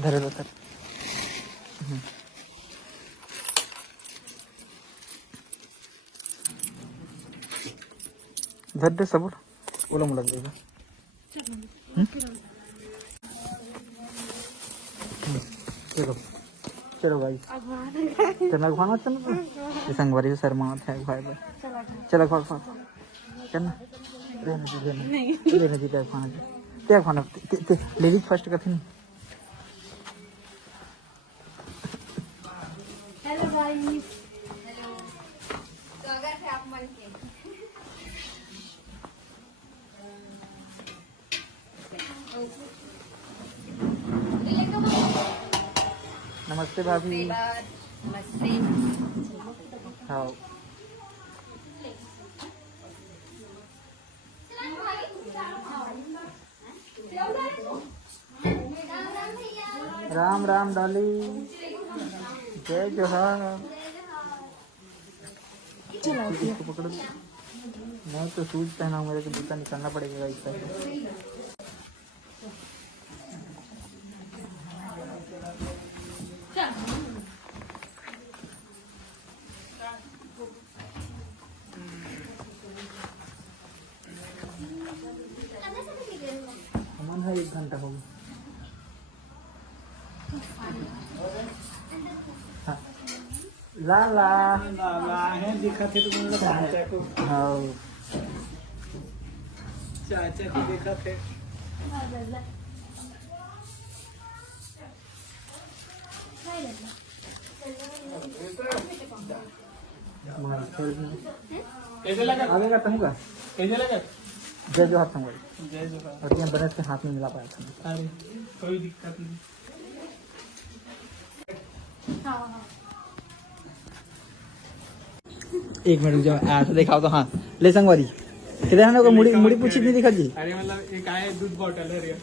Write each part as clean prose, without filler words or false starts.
धर धर धर दे सब ओला मुला देगा। चलो चलो भाई चल घुमाना चल संगवारी शर्मा है भाई चलो खा खा चलना रहने जी क्या खाना लेडीज फर्स्ट का थी। हेलो गाइस, हेलो, स्वागत है आप मन के। नमस्ते भाभी। नमस्ते। हाँ राम राम डाली जय जोहार। इसको पकड़ो। मैं तो शूज पहना हूँ, मेरे को जूता निकालना पड़ेगा इसका। मन है 1 घंटा हो गया। हाँ। ला ला है दिखा थे तो मुझे चाचा को हाँ चाचा को देखा थे। कैसे लगा आवेगा तमुगा कैसे लगा? जय जोहार संगवारी। जय जोहार। और तीन बरस के हाथ में मिला पाया था। अरे कोई दिक्कत नहीं। एक मिनट जब आया था दिखाओ तो। हाँ ले संगवारी किधर है ना मुड़ी मुड़ी पूछी नहीं दिखा जी। अरे मतलब एक आया दूध बॉटल है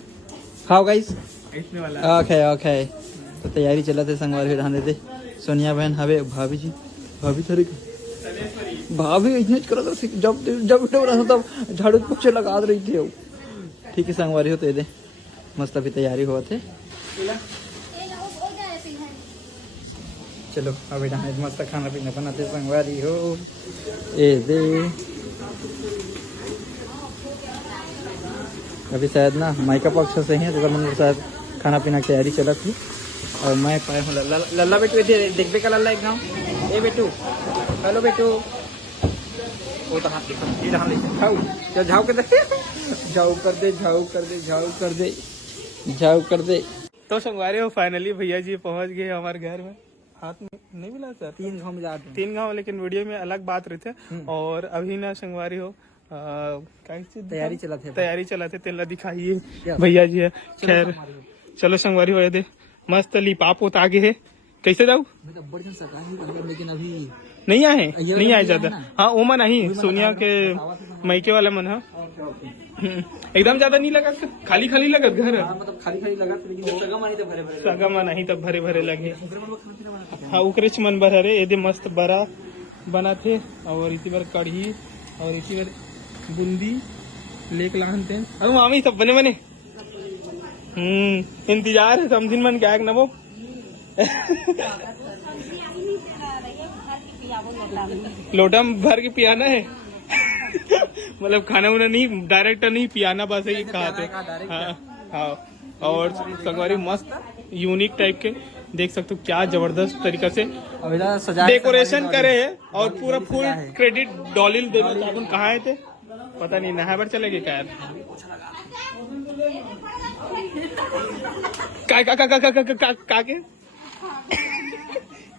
खाओ गाइस। इसमें वाला ओके ओके। तो तैयारी चला थे संगवारी फिर ध्यान देते सोनिया बहन हवे भाभी जी भाभी थरे भाभी इतने करा था जब जब उठे रहा था तब झाड़ू पोछे लगा रही थी वो। ठीक है संगवारी होते दे मस्त अभी तैयारी हुआ थे। चलो अभी डांस मस्त खाना पीना बनाते संगवारी हो ए दे। अभी शायद ना माइका पक्ष से हैं तो मन शायद खाना पीना की तैयारी चला थी। और मैं पाया हूँ लल्ला लल्ला बेटू देखबे का लल्ला एक गाँव ए बेटू हेलो बेटू वो तो हाथ झाऊ झाऊ कर दे झाऊ कर दे झाऊ कर दे झाऊ कर दे झाऊ कर दे। तो संगवारी हो फाइनली भैया जी पहुंच गए हमारे घर में। हाथ में नहीं मिला सर 3 गाँव मिला 3 गाँव, लेकिन वीडियो में अलग बात रहे थे। और अभी ना संगवारी हो तैयारी चला थे तेला दिखाइए भैया जी है। खैर चलो संगवारी हो दे मस्त लिपाप होता आगे है। कैसे जाऊ लेकिन अभी नहीं आए ज्यादा। हाँ वो मन नहीं सोनिया के मायके वाला मन है। एकदम ज्यादा नहीं लगा खाली खाली लगत घर। मतलब खाली खाली लगा लेकिन सगा नहीं तब भरे भरे लगे। हाँ उकरे मन भर रे ये मस्त बड़ा बना थे। और इसी बार कढ़ी और इसी बार बूंदी लेक लानते हैं। अरे मामी सब बने बने इंतजार है समझिन मन क्या न वो। लोटा में भर के पियाना है। मतलब खाना वाना नहीं डायरेक्ट नहीं पियाना बस ही कहा थे। हाँ और संगवारी मस्त यूनिक टाइप के देख सकते हो क्या जबरदस्त तरीका से डेकोरेशन करे है। और पूरा फुल क्रेडिट डॉलिल दे अपन कहाँ आए थे पता नहीं नहा बार चले गए क्या का के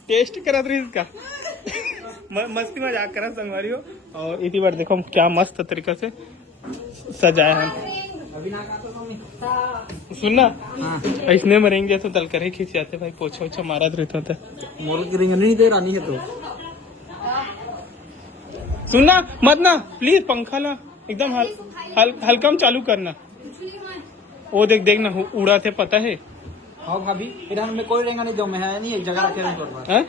टेस्ट करा रही इसका मस्ती मजाक करा संगवारी हो। और इसी बार देखो क्या मस्त तरीका से सजाया है। सुनना ऐसने मरेंगे तो तल करे खींच जाते भाई पोछा ओछा मारा रहता था। मोल की रिंग नहीं दे रानी है तो सुनना मत ना प्लीज पंखा ला एकदम हल्का में चालू करना। वो देख ना उड़ा थे पता है। हाँ भाभी इधर में कोई रहेगा नहीं दो मैं है नहीं एक जगह रखे हैं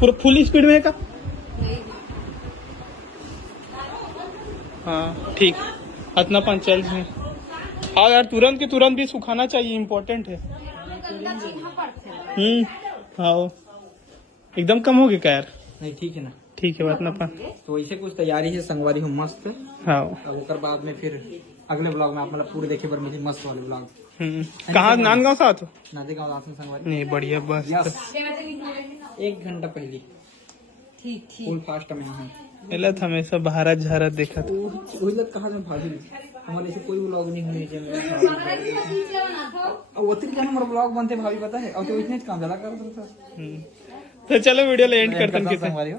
पूरा फुल स्पीड में है का। हाँ ठीक इतना पंचायत में हाँ यार, तुरंत के तुरंत भी सुखाना चाहिए, इम्पोर्टेंट है। गंदा चीज यहाँ पड़ते हैं। हाँ एकदम कम हो गया क्या यार? नहीं ठीक है ना। ठीक है बात ना पा। तो ऐसे कुछ तैयारी है संगवारी हूँ मस्त। हाँ अब ओकर बाद में फिर अगले ब्लॉग में आप मतलब पूरे देखे पर मिली मस्त वाले ब्लॉग। कहाँ नांदगांव से आते हो? नादेगांव आसन संगवारी। नहीं बढ़िया बस। यस 1 घंटा पहले ठीक फुल फास्ट में हूँ। मिला था हमेशा भारत झारत देखा था। वही लोग कहा मैं भागी हमारे ऐसे कोई ब्लॉग नहीं हुए जो मेरे अतिरिक्त जन हमारा ब्लॉग बनते भाभी पता है और तो इतने काम ज्यादा कर रहा था। तो चलो वीडियो एंड करते हैं। संगवारी हो।